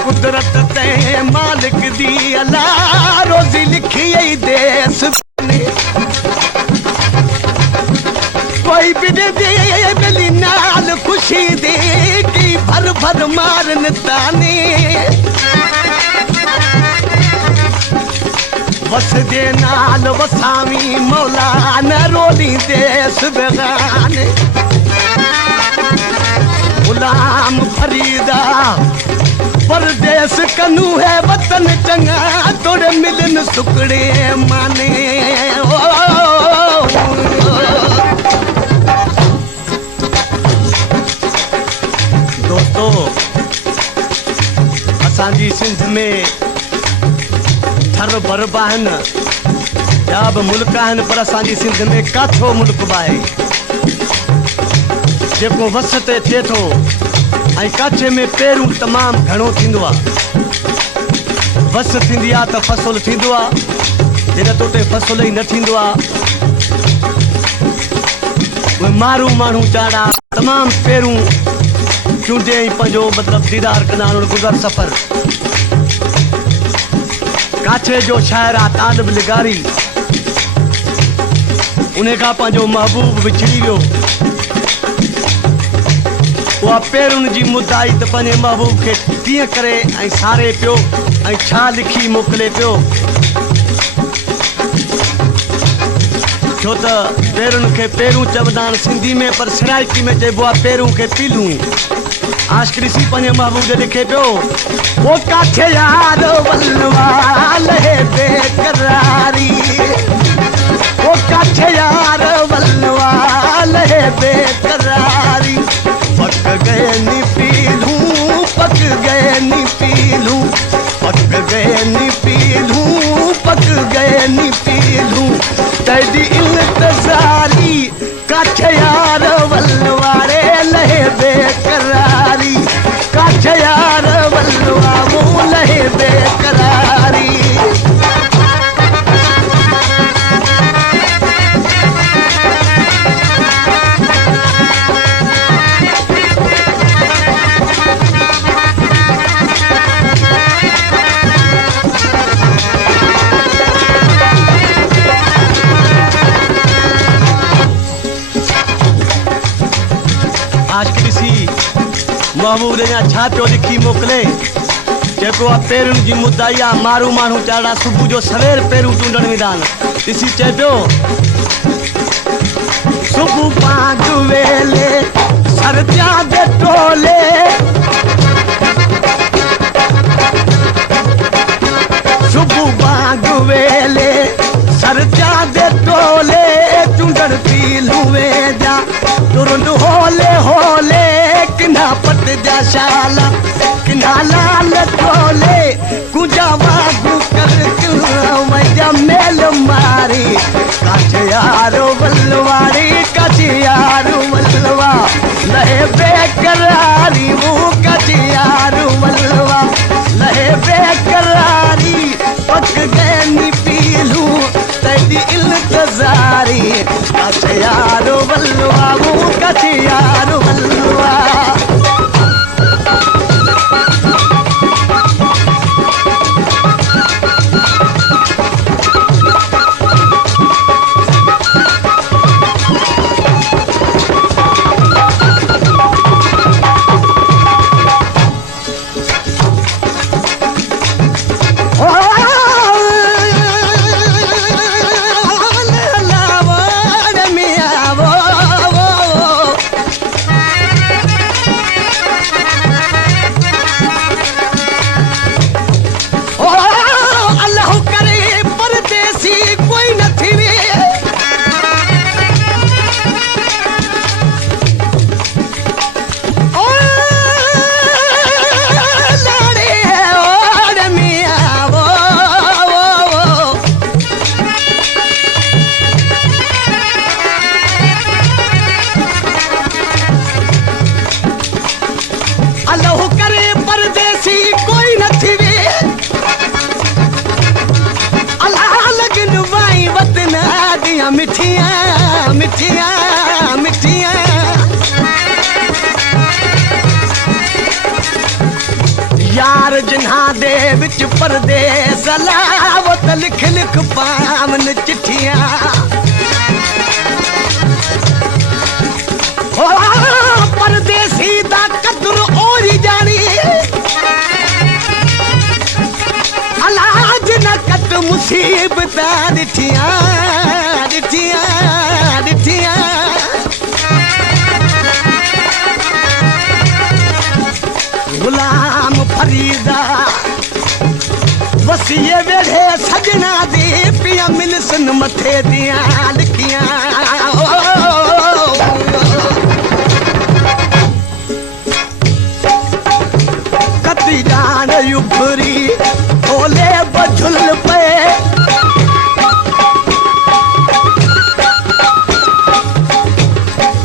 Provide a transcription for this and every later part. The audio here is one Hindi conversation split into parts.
कुदरत ते मालिक दी अल्लाह रोजी लिखी आई देस ने कोई भी दे मिली नाल खुशी दे की भर भर मारन ताने बस दे नाल वसावी मौला न रोली देस बेगाने गुलाम फरीदा परदेस कनू है वतन चंगा तोड़े मिलन सुकड़े माने दोस्तों असांजी सिंध में थर भर बहन या बि मुल्क आहिनि पर असांजी सिंध में काथो मुल्क बाहे जेको वस ते थिए थो ऐं काछे में पेरूं तमाम घणो थींदो आहे बस थींदी आहे त फसल थींदो आहे जॾहिं तोते फसल ई न थींदो आहे उहे मारू माण्हू चाड़ा तमाम पेरूं चूंडे ऐं पंहिंजो मतिलबु दीदार कंदा आहिनि गुज़र सफ़र काछे जो शाइर आहे तालिब लिगारी उन खां पंहिंजो महबूब विछड़ी वियो उहा पेरुनि जी मुदाई त पंहिंजे महबूब खे कीअं करे ऐं सारे पियो ऐं छा लिखी मोकिले पियो छो त पेरुनि खे पेरूं चवंदा आहिनि सिंधी में पर सराइकी में चइबो आहे पेरूं खे पीलूं आशकृषि पंहिंजे महबूब जो लिखे पियो वो काथे यार वलवा लहे बेकरारी वो काथे यार वलवा लहे बेकरारी पक गए नी पीलूं पक गए नी पीलूं पक गए नी पीलूं पक गए नी पीलूं तेरी इंतजारी काछे यार वलवारे लहे बेकरारी काछे यार वलवा वो लहे बेकरारी महबूब ने छा पियो लिखी मोकिले जेको आहे पेरुनि जी मुदाई आहे मारू माण्हू चाड़ा सुबुह जो सवेर पेरूं चूंडण वेंदा आहिनि ॾिसी चए पियो सुबुह 5 वेले सरजा दे टोले सुबुह 5 वेले सरजा दे टोले चूंडण पीलूं वेंदा तुरंत होले होले किना पट जा शाला किना लाल टोले कुजा वागू कर वजा मेल मारी काछे यारो बलवारी काछे यारो बलवा लहे बेकरारी वो काछे यारो बलवा लहे बेकरारी पक गए नी पीलूं तेरी इंतजारी काछे यारो बलवा वो काछे यारो बलवा यार जिन्हा दे विच परदेस लावत लिख लिख पावन चिट्ठियां ओ परदेसी दा कदर ओरी जानी अलाज न कट मुसीबत दिठियां दिठियां दिठियां गुलाम फरीदा वसीए वेढ़े सजना दी पिया मिलसन मथे दियां लिखियां कती जान उभरी ओले बझुल पे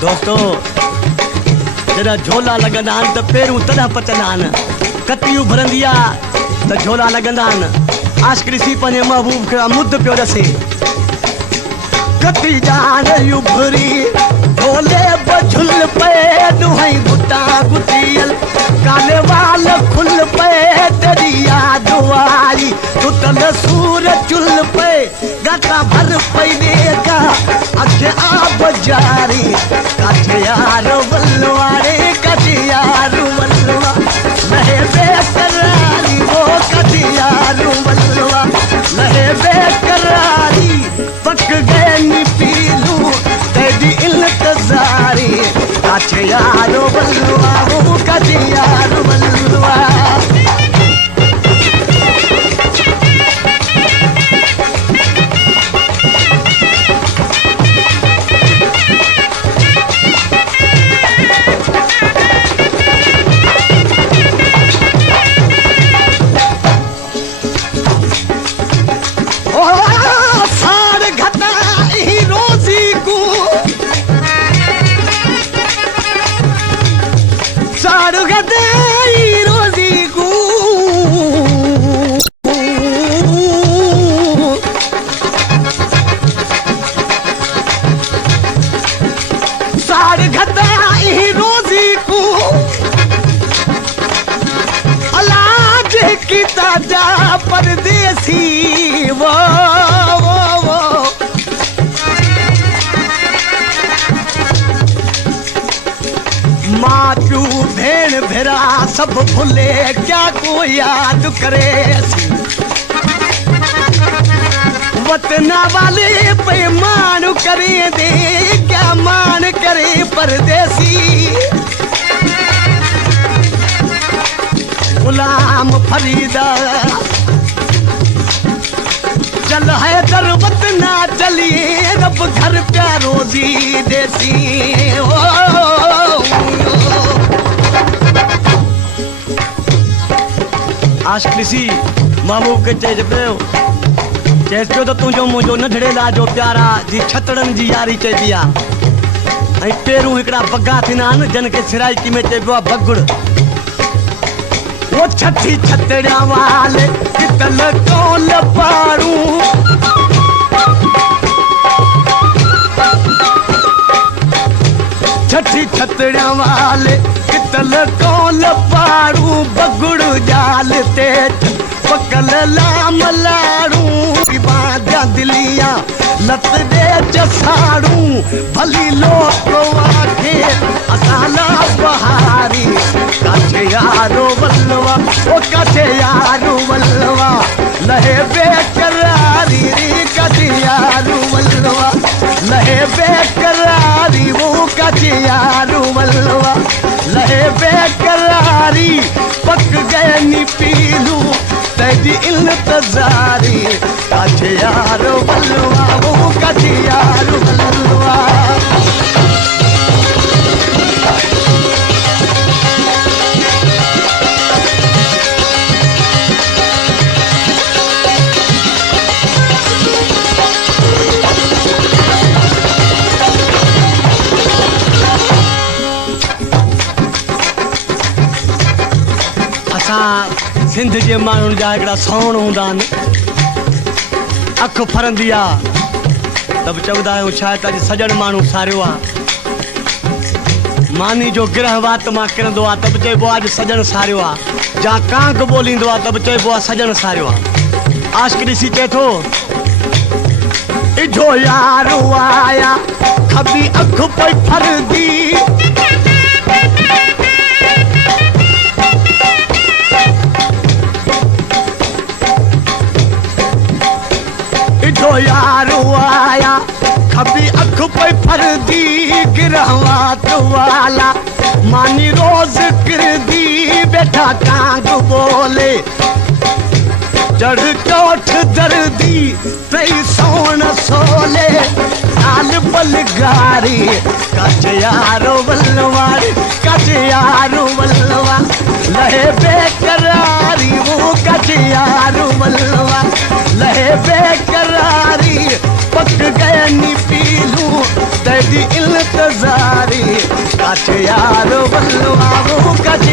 दोस्तों जरा झोला लगंदा आहिनि त पेरूं तॾहिं पचंदा आहिनि कतियूं भरंदी आहे त झोला लगंदा आहिनि आशिक़ ॾिसी पंहिंजे महबूब खे मुद पियो ॾसे कती जान उभरी झोले बझुल पे दुहई गुटा गुटियल काले वाल खुल पे तेरी याद आई टुटल सूर चुल पे गाता भर पई देगा अखे आब जारी काठे यार वलवारे काठे यार वलवा लहे बेकरारी वो काठे यार वलवा लहे बेकरारी पक गए नी पीलू तेरी इंतजारी काठे यार वलवा वो काठे यार वलवा परदेसी वो माँ प्यू भेण भेरा सब भूले क्या को याद करे वतना वाले पैमान करे दे क्या मान करे परदेसी गुलाम फरीदा चल है दरबत ना चलिए रब घर प्या रोजी देसी आशिक़ ॾिसी महबूब खे चए पियो तो तुंहिंजो मुंहिंजो नंढड़े लाजो प्यारा जी छतड़नि जी यारी चइबी आहे ऐं पेरूं हिकिड़ा बग्गा थींदा आहिनि जिन खे सिराइकी में चइबो आहे बगुड़ वो छठी छतड़ा वाले कितल कोल पारूं छठी छतड़ा वाले कितल कोल पारूं बगुड़ जाल ते पकल लाम लारूं बाजा दिलिया लत दे चसारूं भली लोक वाखे असाला बहारी काठे यारो वलवा ओ काठे यारो वलवा लहे बेकरारी काठे यारो वलवा लहे बेकरारी वो काठे यारो वलवा लहे बेकरारी पक गए नी पीलू तेरी इंतजारी काठे यारो वलवा वो काठे यारो वलवा सिंध जे माण्हुनि जा हिकिड़ा सौण हूंदा आहिनि अखि फरंदी आहे त बि चवंदा आहियूं शायदि अॼु सॼण माण्हू सारियो आहे मानी जो गिरह वात मां किरंदो आहे त बि चइबो आहे अॼु सॼण सारियो आहे जा कांक बोलींदो आहे तब चइबो आहे सजण सारियो आहे। आशिक़ ॾिसी चए थो इठो यारो आया खबी अख पई फरदी इठो यारो आया खबी अख पई फरदी गिरहवात वाला मानी रोज किरदी बैठा कांग बोले चढ़ चोठ दर्दी तई सोन सोले लाल बलगारी कच यारो बलवारी कच यारो बलवा लहे बेकरारी वो कच यारो बलवा लहे बेकरारी पक गए नी पीलू तेरी इंतजारी कच यारो बलवा वो कच